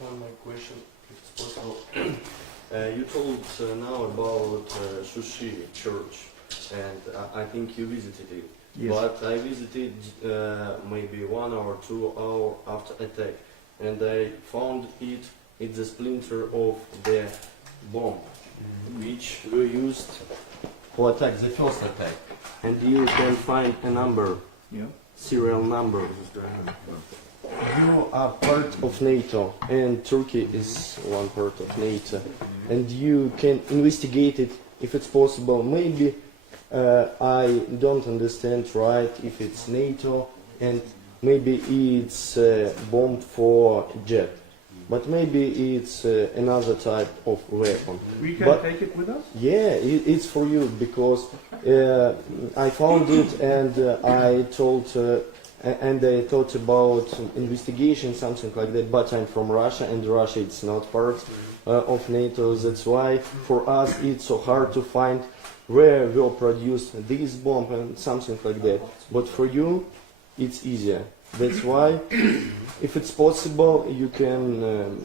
One more question, if it's possible. You told now about Sushi Church, and I think you visited it. Yes. But I visited maybe 1 or 2 hours after attack, and I found it's a splinter of the bomb, which we used for attack, the first attack. And you can find a number, serial number. You are part of NATO, and Turkey is one part of NATO, and you can investigate it if it's possible. Maybe I don't understand right if it's NATO, and maybe it's a bomb for jet, but maybe it's another type of weapon. We can take it with us? Yeah, it's for you, because I found it, and I told and I thought about investigation, something like that, but I'm from Russia, and Russia it's not part of NATO. That's why for us it's so hard to find where will produce this bomb and something like that. But for you it's easier. That's why if it's possible you can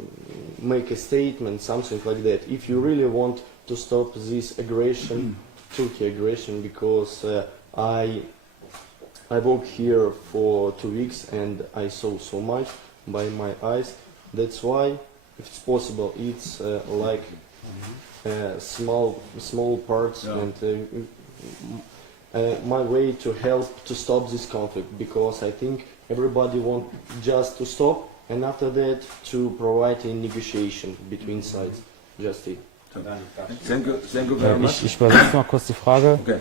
make a statement, something like that, if you really want to stop this aggression, Turkey aggression, because I worked here for 2 weeks and I saw so much by my eyes. That's why, if it's possible, it's like small parts, and my way to help to stop this conflict, because I think everybody wants just to stop, and after that to provide a negotiation between sides. Just it. Thank you very much. Ich übersetze mal kurz die Frage. Okay.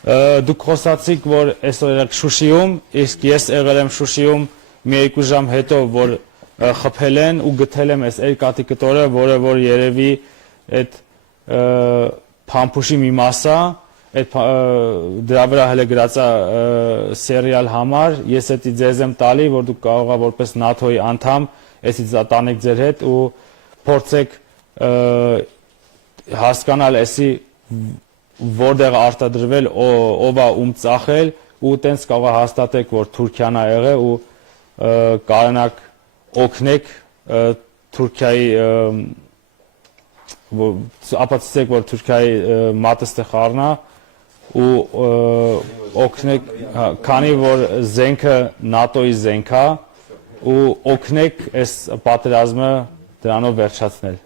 Դուք խոսացիք, որ այսօր եղեք Շուշիում, իսկ ես եղել եմ Շուշիում մի 2 ժամ հետո, որ խփել են ու գտել եմ այս երկաթի կտորը, որը որ երևի այդ փամփուշի մի մասա, այդ դրա վրա հələ գրած է սերիալ համար, ես էդի ձեզ եմ տալի, որ դուք կարող եք որպես ՆԱՏՕ-ի անդամ այսից տանեք ձեր հետ ու փորձեք հասկանալ այսի որտեղ արտադրվել, ով է ում ծախել, ու տենց կարող հաստատեք, որ Թուրքիան է եղել ու կարողանաք օգնեք Թուրքիայի, ապացուցեք, որ Թուրքիայի մատը խառնա ու օգնեք, քանի որ զենքը ՆԱՏՕ-ի զենք է, ու օգնեք այս պատերազմը դրանով վերջացնել։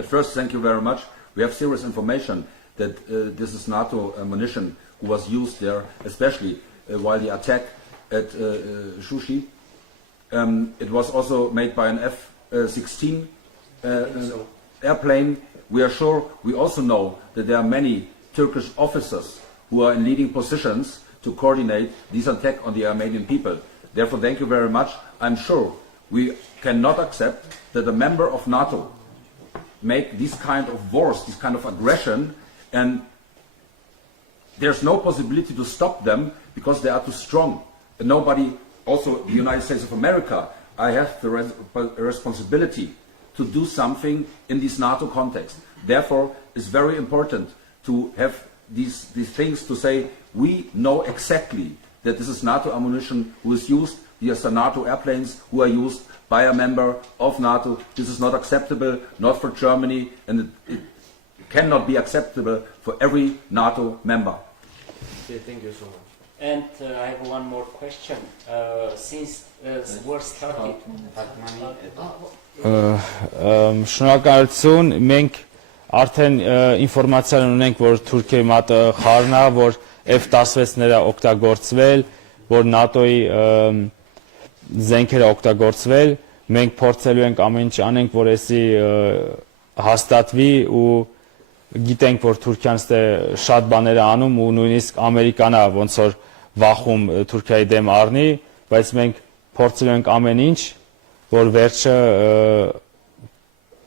At first, thank you very much. We have serious information that this is NATO ammunition who was used there, especially while the attack at Shushi. It was also made by an F-16 airplane. We are sure, we also know that there are many Turkish officers who are in leading positions to coordinate this attack on the Armenian people. Therefore, thank you very much. I'm sure we cannot accept that a member of NATO make this kind of wars, this kind of aggression, and there's no possibility to stop them because they are too strong. And nobody, also the United States of America, I have the responsibility to do something in this NATO context. Therefore, it's very important to have these things to say, we know exactly that this is NATO ammunition who is used, these are NATO airplanes who are used by a member of NATO. This is not acceptable, not for Germany, and it cannot be acceptable for every NATO member. Okay, thank you so much. And I have one more question. Since the war started, Շնորհակալություն, մենք արդեն ինֆորմացիան ունենք, որ Թուրքիայի մատը խառնա, որ F-16-ները օգտագործվել, որ ՆԱՏՕ-ի զենքերը օգտագործվել, մենք փորձելու ենք ամեն ինչ անենք, որ էսի հաստատվի ու գիտենք, որ Թուրքիան ստե շատ բաներ է անում ու նույնիսկ Ամերիկան է ոնց որ վախում Թուրքիայի դեմ առնի, բայց մենք փորձելու ենք ամեն ինչ, որ վերջը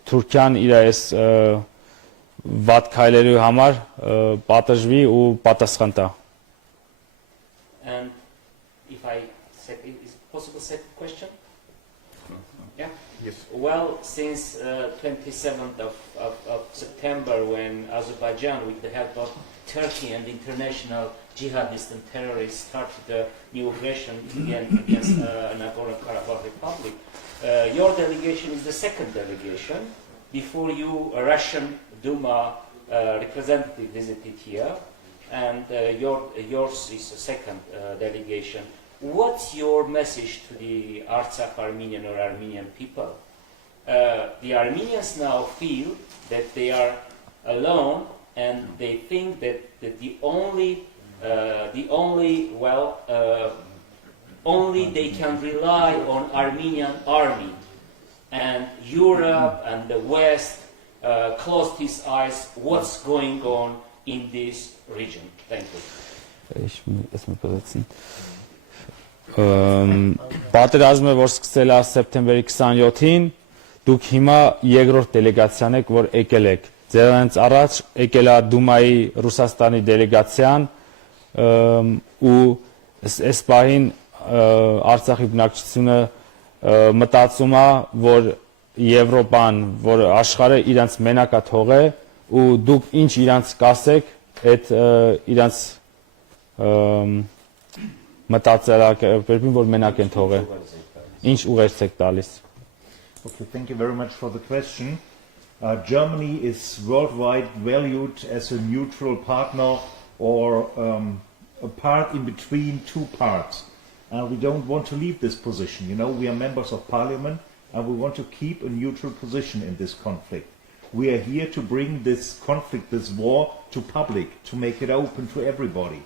Թուրքիան իր այս վատ քայլերի համար պատժվի ու պատասխան տա։ And if I said, is it possible second question? Yeah. Yes. well, since 27th of September, when Azerbaijan, with the help of Turkey and international jihadists and terrorists, started a new aggression against Nagorno-Karabakh Republic, your delegation is the second delegation. Before you, a Russian Duma representative visited here, and yours is the second delegation. What's your message to the Artsakh Armenian or Armenian people? The Armenians now feel that they are alone, and they think that the only they can rely on Armenian army, and Europe and the West closed his eyes. What's going on in this region? Thank you. Պատերազմը, որ սկսել է սեպտեմբերի 27-ին, դուք հիմա երկրորդ դելեգացիան եք, որ եկել եք։ Ձերանից առաջ եկել է Դումայի Ռուսաստանի դելեգացիան, ու այս պահին Արցախի բնակչությունը մտածում է, որ Եվրոպան, որ աշխարհը իրանց մենակա թողե, ու դուք ինչ իրանց կասեք, այդ իրանց մտածելակերպին, որ մենակ են թողել։ Ինչ ուղերձ եք տալիս։ Okay, thank you very much for the question. Germany is worldwide valued as a neutral partner, or a part in between two parts. We don't want to leave this position. You know, we are members of parliament, and we want to keep a neutral position in this conflict. We are here to bring this conflict, this war, to public, to make it open to everybody.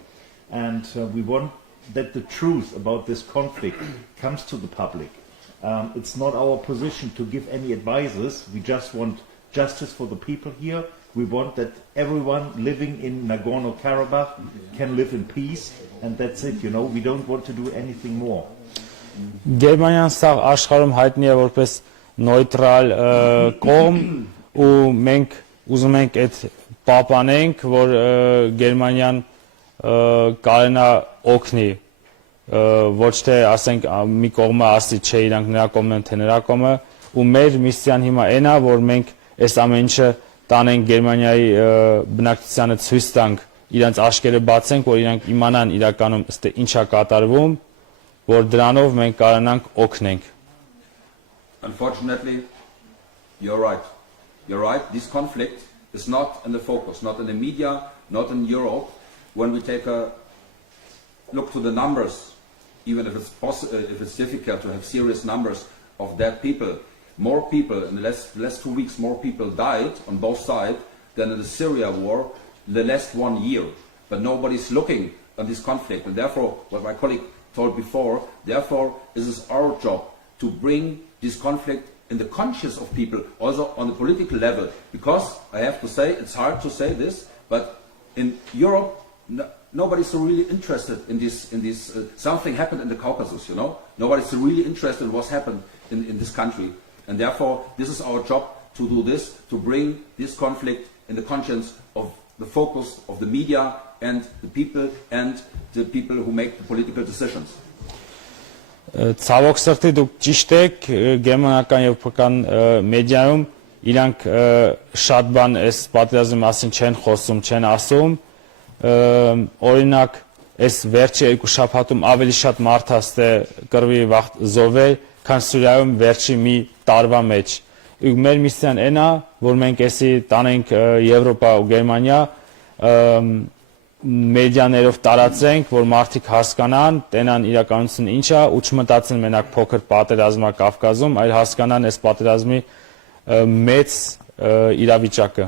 And we want that the truth about this conflict comes to the public. It's not our position to give any advices. We just want justice for the people here. We want that everyone living in Nagorno-Karabakh can live in peace, and that's it. You know, we don't want to do anything more. Գերմանիան սա աշխարհում հայտնի է որպես նոյտրալ կողմ, ու մենք ուզում ենք այդ պահպանենք, որ Գերմանիան կարենա օգնի, ոչ թե ասենք մի կողմը ասի չէ իրանք նրա կողմն են, թե նրա կողմը, ու մեր միսիան հիմա այն է, որ մենք այս ամեն ինչը տանենք Գերմանիայի բնակչությանը, ցույց տանք, իրանց աշկերը բացենք, որ իրանք իմանան իրականում ըստ ինչ է կատարվում, որ դրանով մենք կարողանանք օգնենք։ Unfortunately, you're right. You're right. This conflict is not in the focus, not in the media, not in Europe. When we take a look to the numbers, even if it's difficult to have serious numbers of dead people, more people in the last 2 weeks, more people died on both sides than in the Syria war the last 1 year. But nobody's looking at this conflict, and therefore, what my colleague told before, therefore, it is our job to bring this conflict in the conscience of people, also on the political level. Because I have to say, it's hard to say this, but in Europe, nobody's really interested in this. Something happened in the Caucasus, you know. Nobody's really interested in what's happened in this country, and therefore, this is our job to do this, to bring this conflict in the conscience of the focus of the media and the people who make the political decisions. Ցավոք սրտի դուք ճիշտ եք, գերմանական եւ եվրոպական մեդիայում իրանք շատ բան այս պատերազմի մասին չեն խոսում, չեն ասում, օրինակ այս վերջի 2 շաբաթում ավելի շատ մարդ է կռվի զոհվել, քան Սուրիայում վերջի մի տարվա մեջ։ Մեր միսիան այն է, որ մենք էսի տանենք Եվրոպա ու Գերմանիա, մեդիաներով տարածենք, որ մարդիկ հասկանան, տենան իրականությունն ինչ է, ու չմտածեն մենակ փոքր պատերազմա Կավկազում, այլ հասկանան այս պատերազմի մեծ իրավիճակը։